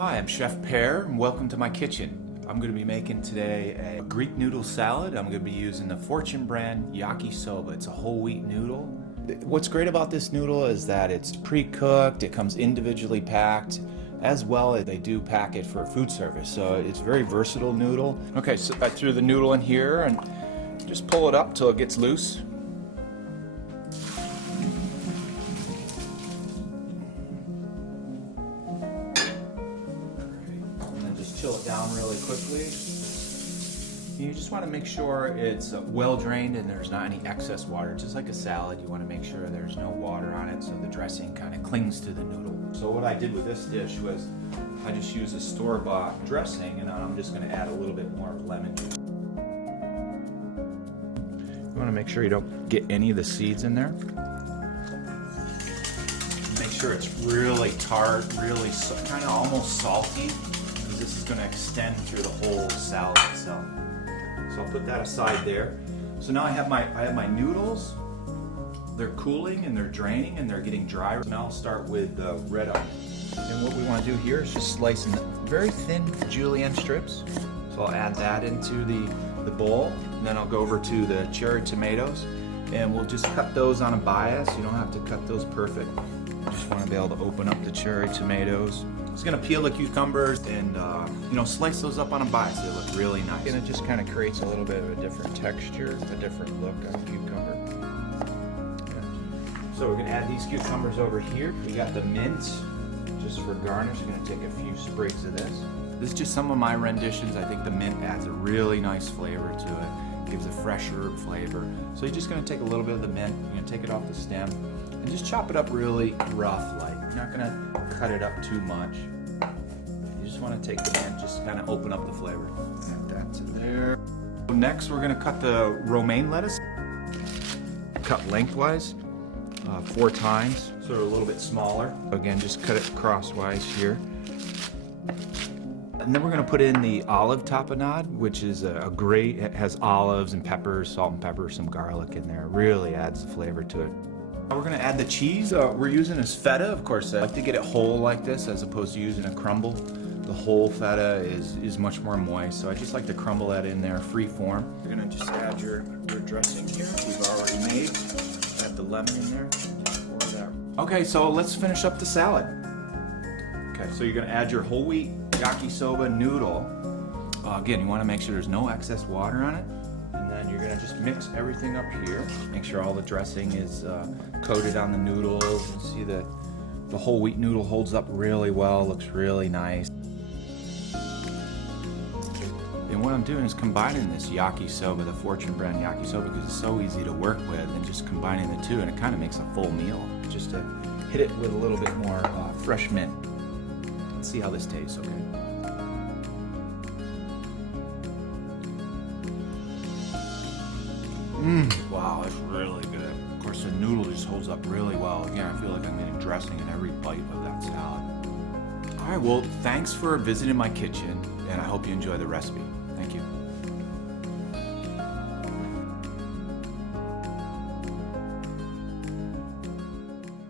Hi, I'm Chef Pear, and welcome to my kitchen. I'm going to be making today a Greek Noodle Salad. I'm going to be using the Fortune Brand Yakisoba. It's a whole wheat noodle. What's great about this noodle is that it's pre-cooked, it comes individually packed, as well as they do pack it for food service. So it's a very versatile noodle. Okay, so I threw the noodle in here and just pull it up till it gets loose. Chill it down really quickly. You just want to make sure it's well drained and there's not any excess water. Just like a salad, you want to make sure there's no water on it so the dressing kind of clings to the noodle. So what I did with this dish was I just used a store-bought dressing, and I'm just going to add a little bit more lemon juice. You want to make sure you don't get any of the seeds in there. Make sure it's really tart, really kind of almost salty. This is going to extend through the whole salad itself. So I'll put that aside there. So now I have my noodles. They're cooling and they're draining and they're getting drier. So now I'll start with the red onion. And what we want to do here is just slice in very thin julienne strips. So I'll add that into the bowl. And then I'll go over to the cherry tomatoes. And we'll just cut those on a bias. You don't have to cut those perfect. You just want to be able to open up the cherry tomatoes. It's going to peel the cucumbers and slice those up on a bias. They look really nice. And it just kind of creates a little bit of a different texture, a different look on a cucumber. Yeah. So we're going to add these cucumbers over here. We got the mint just for garnish. We're going to take a few sprigs of this. This is just some of my renditions. I think the mint adds a really nice flavor to it. Gives a fresh herb flavor. So you're just going to take a little bit of the mint. You're going to take it off the stem and just chop it up really rough like. You're not going to cut it up too much. You just want to take the mint, just kind of open up the flavor. Add that to there. Next, we're going to cut the romaine lettuce. Cut lengthwise 4 times, so they're a little bit smaller. Again, just cut it crosswise here. And then we're going to put in the olive tapenade, which is it has olives and peppers, salt and pepper, some garlic in there. It really adds the flavor to it. We're going to add the cheese. We're using is feta. Of course, I like to get it whole like this as opposed to using a crumble. The whole feta is much more moist, so I just like to crumble that in there, free form. You're going to just add your dressing here. We've already made. Add the lemon in there. Just pour that. Okay, so let's finish up the salad. Okay, so you're going to add your whole wheat yakisoba noodle. Again, you want to make sure there's no excess water on it. And then you're going to just mix everything up here. Make sure all the dressing is coated on the noodles. And see that the whole wheat noodle holds up really well, looks really nice. And what I'm doing is combining this yakisoba, the Fortune Brand Yakisoba, because it's so easy to work with, and just combining the two, and it kind of makes a full meal. Just to hit it with a little bit more fresh mint. Let's see how this tastes, okay? Wow, it's really good. Of course, the noodle just holds up really well. Again, I feel like I'm getting dressing in every bite of that salad. All right, well, thanks for visiting my kitchen, and I hope you enjoy the recipe. Thank you.